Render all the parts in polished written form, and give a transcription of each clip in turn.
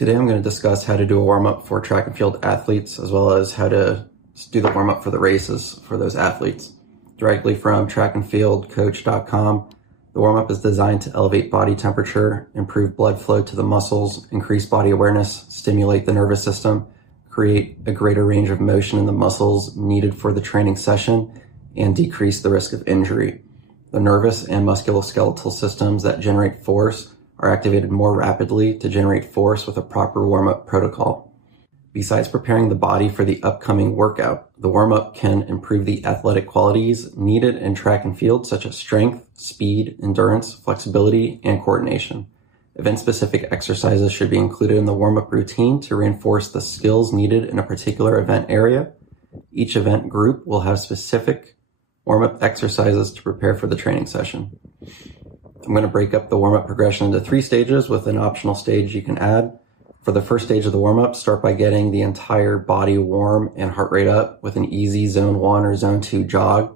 Today I'm going to discuss how to do a warm-up for track and field athletes, as well as how to do the warm-up for the races for those athletes. Directly from trackandfieldcoach.com, the warm-up is designed to elevate body temperature, improve blood flow to the muscles, increase body awareness, stimulate the nervous system, create a greater range of motion in the muscles needed for the training session, and decrease the risk of injury. The nervous and musculoskeletal systems that generate force are activated more rapidly to generate force with a proper warm-up protocol. Besides preparing the body for the upcoming workout, the warm-up can improve the athletic qualities needed in track and field, such as strength, speed, endurance, flexibility, and coordination. Event-specific exercises should be included in the warm-up routine to reinforce the skills needed in a particular event area. Each event group will have specific warm-up exercises to prepare for the training session. I'm going to break up the warm-up progression into 3 stages with an optional stage you can add. For the first stage of the warm-up, start by getting the entire body warm and heart rate up with an easy zone 1 or zone 2 jog.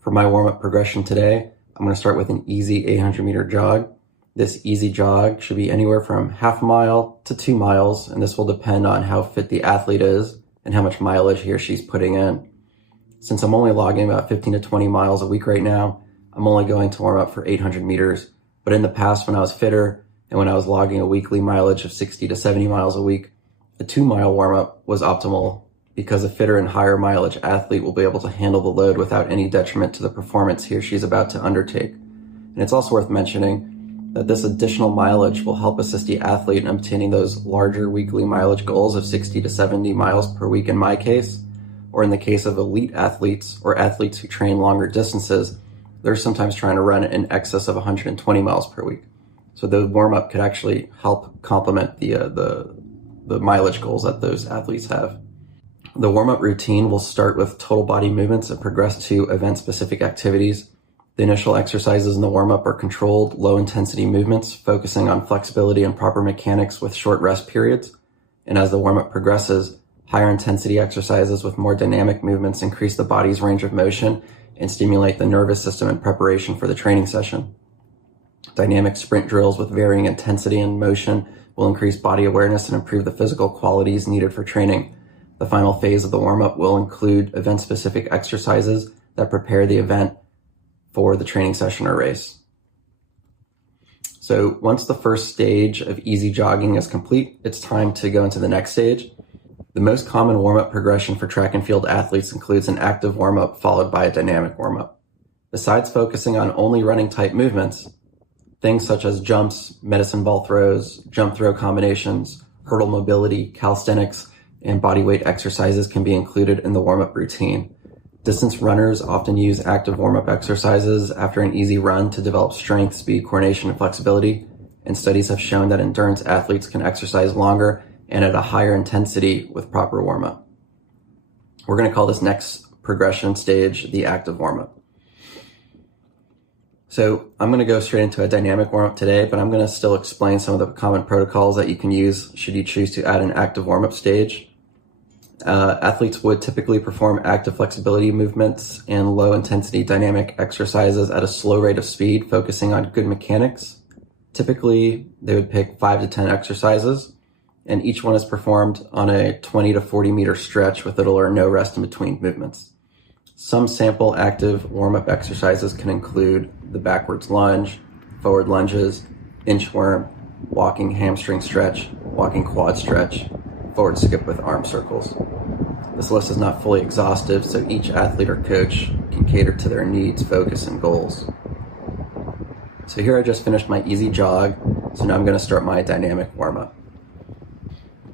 For my warm-up progression today, I'm going to start with an easy 800-meter jog. This easy jog should be anywhere from half a mile to 2 miles, and this will depend on how fit the athlete is and how much mileage he or she's putting in. Since I'm only logging about 15 to 20 miles a week right now, I'm only going to warm up for 800 meters. But in the past, when I was fitter and when I was logging a weekly mileage of 60 to 70 miles a week, a 2-mile warm-up was optimal because a fitter and higher mileage athlete will be able to handle the load without any detriment to the performance he or she's about to undertake. And it's also worth mentioning that this additional mileage will help assist the athlete in obtaining those larger weekly mileage goals of 60 to 70 miles per week in my case, or in the case of elite athletes or athletes who train longer distances, they're sometimes trying to run in excess of 120 miles per week. So the warm-up could actually help complement the mileage goals that those athletes have. The warm-up routine will start with total body movements and progress to event-specific activities. The initial exercises in the warm-up are controlled, low-intensity movements, focusing on flexibility and proper mechanics with short rest periods. And as the warm-up progresses, higher intensity exercises with more dynamic movements increase the body's range of motion and stimulate the nervous system in preparation for the training session. Dynamic sprint drills with varying intensity and motion will increase body awareness and improve the physical qualities needed for training. The final phase of the warm-up will include event-specific exercises that prepare the event for the training session or race. So once the first stage of easy jogging is complete, it's time to go into the next stage. The most common warm-up progression for track and field athletes includes an active warm-up followed by a dynamic warm-up. Besides focusing on only running type movements, things such as jumps, medicine ball throws, jump throw combinations, hurdle mobility, calisthenics, and bodyweight exercises can be included in the warm-up routine. Distance runners often use active warm-up exercises after an easy run to develop strength, speed, coordination, and flexibility, and studies have shown that endurance athletes can exercise longer and at a higher intensity with proper warm-up. We're going to call this next progression stage the active warm-up. So I'm going to go straight into a dynamic warm-up today, but I'm going to still explain some of the common protocols that you can use should you choose to add an active warm-up stage. Athletes would typically perform active flexibility movements and low-intensity dynamic exercises at a slow rate of speed, focusing on good mechanics. Typically, they would pick 5 to 10 exercises, and each one is performed on a 20 to 40 meter stretch with little or no rest in between movements. Some sample active warm-up exercises can include the backwards lunge, forward lunges, inchworm, walking hamstring stretch, walking quad stretch, forward skip with arm circles. This list is not fully exhaustive, so each athlete or coach can cater to their needs, focus, and goals. So here I just finished my easy jog, so now I'm going to start my dynamic warm-up.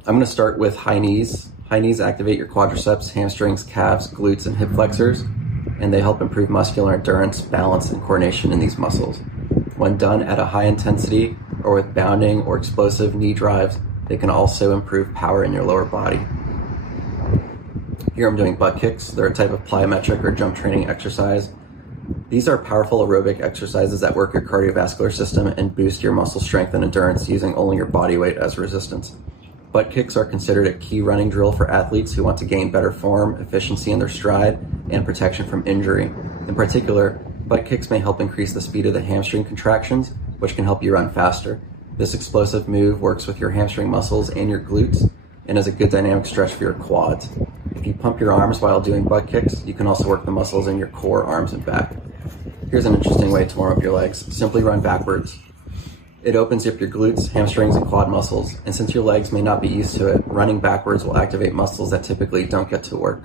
I'm going to start with high knees. High knees activate your quadriceps, hamstrings, calves, glutes, and hip flexors, and they help improve muscular endurance, balance, and coordination in these muscles. When done at a high intensity or with bounding or explosive knee drives, they can also improve power in your lower body. Here I'm doing butt kicks. They're a type of plyometric or jump training exercise. These are powerful aerobic exercises that work your cardiovascular system and boost your muscle strength and endurance using only your body weight as resistance. Butt kicks are considered a key running drill for athletes who want to gain better form, efficiency in their stride, and protection from injury. In particular, butt kicks may help increase the speed of the hamstring contractions, which can help you run faster. This explosive move works with your hamstring muscles and your glutes and is a good dynamic stretch for your quads. If you pump your arms while doing butt kicks, you can also work the muscles in your core, arms, and back. Here's an interesting way to warm up your legs. Simply run backwards. It opens up your glutes, hamstrings, and quad muscles, and since your legs may not be used to it, running backwards will activate muscles that typically don't get to work.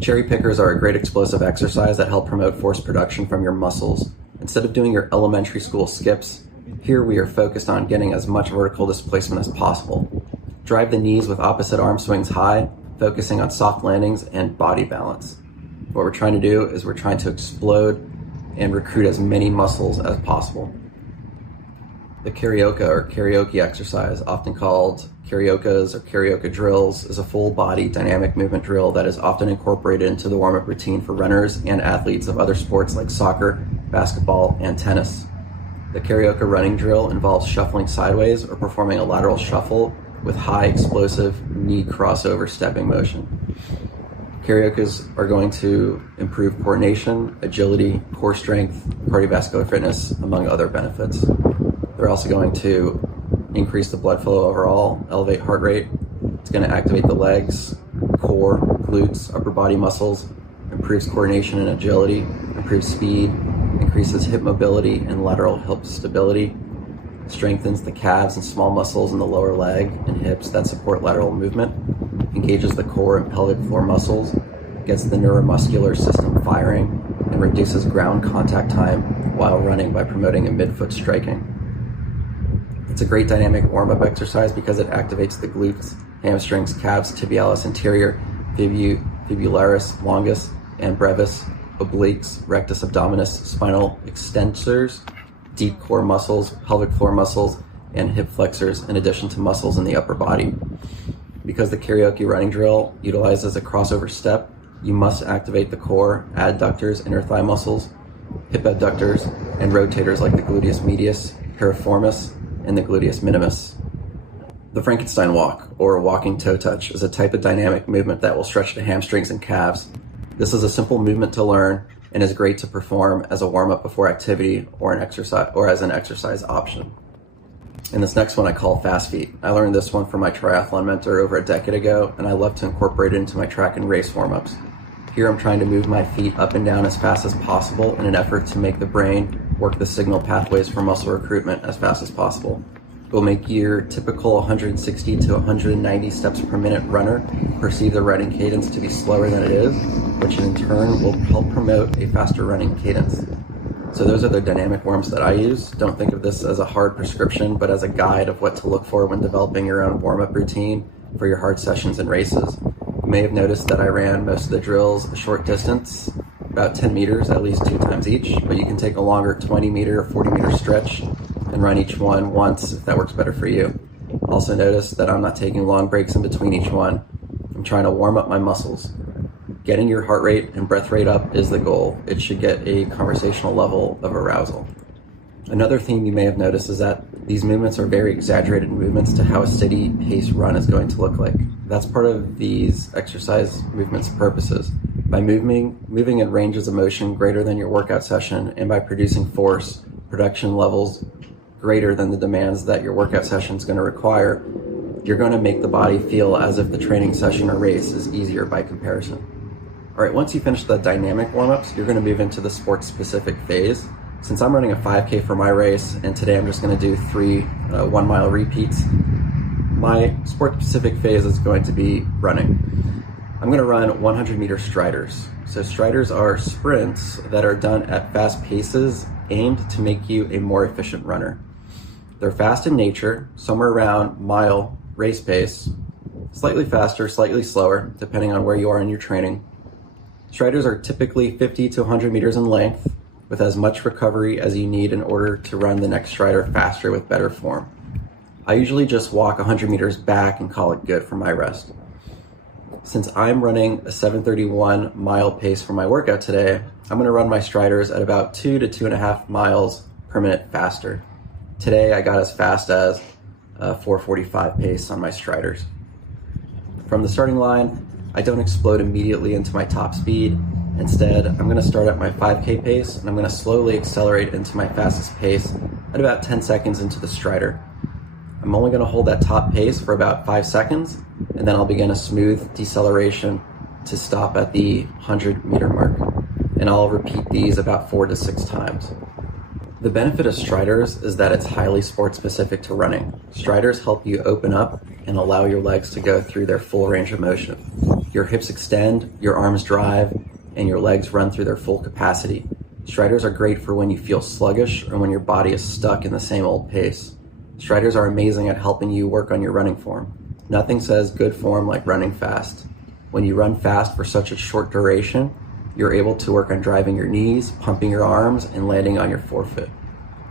Cherry pickers are a great explosive exercise that help promote force production from your muscles. Instead of doing your elementary school skips, here we are focused on getting as much vertical displacement as possible. Drive the knees with opposite arm swings high, focusing on soft landings and body balance. What we're trying to do is we're trying to explode and recruit as many muscles as possible. The karaoke exercise, often called karaokas or karaoke drills, is a full body dynamic movement drill that is often incorporated into the warm-up routine for runners and athletes of other sports like soccer, basketball, and tennis. The karaoke running drill involves shuffling sideways or performing a lateral shuffle with high explosive knee crossover stepping motion. Karaokes are going to improve coordination, agility, core strength, cardiovascular fitness, among other benefits. They're also going to increase the blood flow overall, elevate heart rate. It's going to activate the legs, core, glutes, upper body muscles, improves coordination and agility, improves speed, increases hip mobility and lateral hip stability, strengthens the calves and small muscles in the lower leg and hips that support lateral movement, engages the core and pelvic floor muscles, gets the neuromuscular system firing, and reduces ground contact time while running by promoting a midfoot striking. It's a great dynamic warm-up exercise because it activates the glutes, hamstrings, calves, tibialis anterior, fibularis longus and brevis, obliques, rectus abdominis, spinal extensors, deep core muscles, pelvic floor muscles, and hip flexors, in addition to muscles in the upper body. Because the karaoke running drill utilizes a crossover step, you must activate the core, adductors, inner thigh muscles, hip adductors, and rotators like the gluteus medius, piriformis, and the gluteus minimus. The Frankenstein walk, or walking toe touch, is a type of dynamic movement that will stretch the hamstrings and calves. This is a simple movement to learn and is great to perform as a warm-up before activity or as an exercise option. And this next one I call fast feet. I learned this one from my triathlon mentor over a decade ago, and I love to incorporate it into my track and race warm-ups. Here I'm trying to move my feet up and down as fast as possible in an effort to make the brain work the signal pathways for muscle recruitment as fast as possible. It will make your typical 160 to 190 steps per minute runner perceive the running cadence to be slower than it is, which in turn will help promote a faster running cadence. So those are the dynamic warm-ups that I use. Don't think of this as a hard prescription, but as a guide of what to look for when developing your own warm-up routine for your hard sessions and races. You may have noticed that I ran most of the drills a short distance, about 10 meters, at least 2 times each, but you can take a longer 20 meter or 40 meter stretch and run each one once if that works better for you. Also notice that I'm not taking long breaks in between each one. I'm trying to warm up my muscles. Getting your heart rate and breath rate up is the goal. It should get a conversational level of arousal. Another theme you may have noticed is that these movements are very exaggerated movements to how a steady pace run is going to look like. That's part of these exercise movements' purposes. By moving in ranges of motion greater than your workout session and by producing force, production levels greater than the demands that your workout session is going to require, you're going to make the body feel as if the training session or race is easier by comparison. All right, once you finish the dynamic warm-ups, you're going to move into the sports-specific phase. Since I'm running a 5K for my race, and today I'm just going to do 3 1-mile repeats, my sport-specific phase is going to be running. I'm going to run 100-meter striders. So striders are sprints that are done at fast paces aimed to make you a more efficient runner. They're fast in nature, somewhere around mile race pace, slightly faster, slightly slower, depending on where you are in your training. Striders are typically 50 to 100 meters in length, with as much recovery as you need in order to run the next strider faster with better form. I usually just walk 100 meters back and call it good for my rest. Since I'm running a 7:31 mile pace for my workout today, I'm going to run my striders at about 2 to 2.5 miles per minute faster. Today I got as fast as 4:45 pace on my striders. From the starting line, I don't explode immediately into my top speed. Instead, I'm going to start at my 5K pace and I'm going to slowly accelerate into my fastest pace at about 10 seconds into the strider. I'm only going to hold that top pace for about 5 seconds, and then I'll begin a smooth deceleration to stop at the 100-meter mark. And I'll repeat these about 4 to 6 times. The benefit of striders is that it's highly sport specific to running. Striders help you open up and allow your legs to go through their full range of motion. Your hips extend, your arms drive, and your legs run through their full capacity. Striders are great for when you feel sluggish or when your body is stuck in the same old pace. Striders are amazing at helping you work on your running form. Nothing says good form like running fast. When you run fast for such a short duration, you're able to work on driving your knees, pumping your arms, and landing on your forefoot.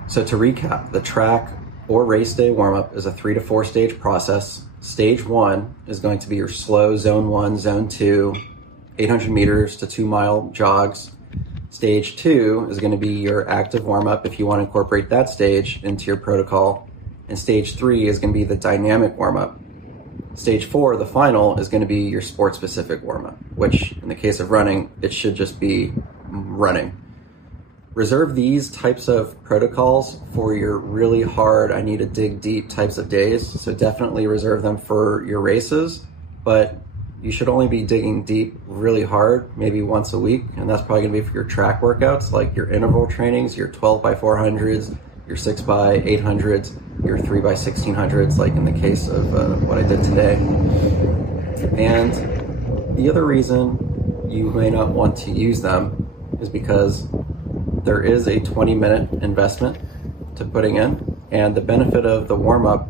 So to recap, the track or race day warm-up is a 3 to 4 stage process. Stage 1 is going to be your slow zone 1, zone 2, 800 meters to 2-mile jogs. Stage 2 is going to be your active warm-up if you want to incorporate that stage into your protocol. And stage 3 is going to be the dynamic warm-up. Stage 4, the final, is going to be your sport-specific warm-up, which in the case of running, it should just be running. Reserve these types of protocols for your really hard, I need to dig deep types of days. So definitely reserve them for your races, but you should only be digging deep really hard, maybe once a week. And that's probably gonna be for your track workouts, like your interval trainings, your 12x400s, your 6x800s, your 3x1600s, like in the case of what I did today. And the other reason you may not want to use them is because there is a 20-minute investment to putting in, and the benefit of the warm-up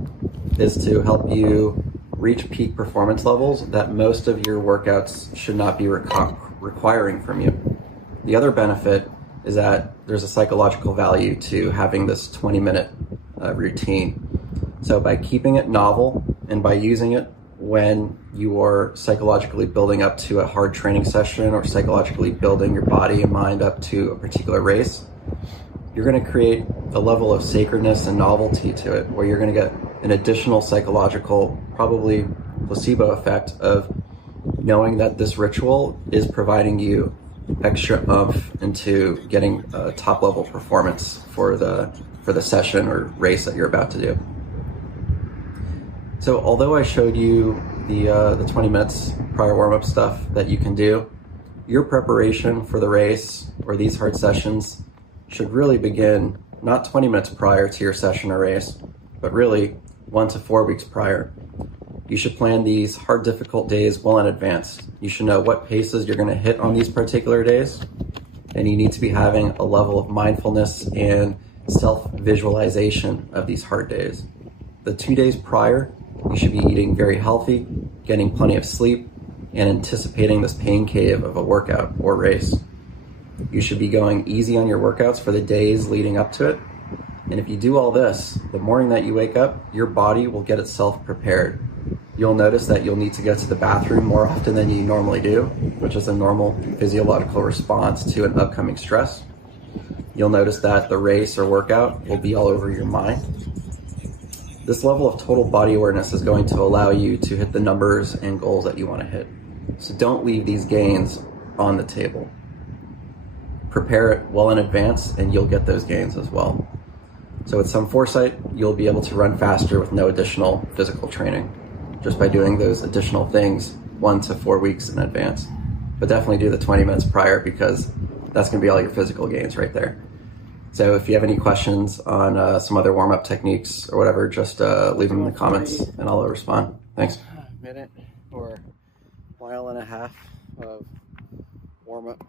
is to help you reach peak performance levels that most of your workouts should not be requiring from you. The other benefit is that there's a psychological value to having this 20-minute routine. So by keeping it novel and by using it when you are psychologically building up to a hard training session or psychologically building your body and mind up to a particular race, you're going to create a level of sacredness and novelty to it, where you're going to get an additional psychological, probably placebo effect of knowing that this ritual is providing you extra oomph into getting a top level performance for the session or race that you're about to do. So although I showed you the 20 minutes prior warm-up stuff that you can do, your preparation for the race or these hard sessions should really begin not 20 minutes prior to your session or race, but really 1 to 4 weeks prior. You should plan these hard, difficult days well in advance. You should know what paces you're going to hit on these particular days, and you need to be having a level of mindfulness and self-visualization of these hard days. The 2 days prior, you should be eating very healthy, getting plenty of sleep, and anticipating this pain cave of a workout or race. You should be going easy on your workouts for the days leading up to it. And if you do all this, the morning that you wake up, your body will get itself prepared. You'll notice that you'll need to go to the bathroom more often than you normally do, which is a normal physiological response to an upcoming stress. You'll notice that the race or workout will be all over your mind. This level of total body awareness is going to allow you to hit the numbers and goals that you want to hit. So don't leave these gains on the table. Prepare it well in advance and you'll get those gains as well. So with some foresight, you'll be able to run faster with no additional physical training, just by doing those additional things 1 to 4 weeks in advance. But definitely do the 20 minutes prior, because that's going to be all your physical gains right there. So if you have any questions on some other warm-up techniques or whatever, just leave them in the comments and I'll respond. Thanks. A minute or mile and a half of warm-up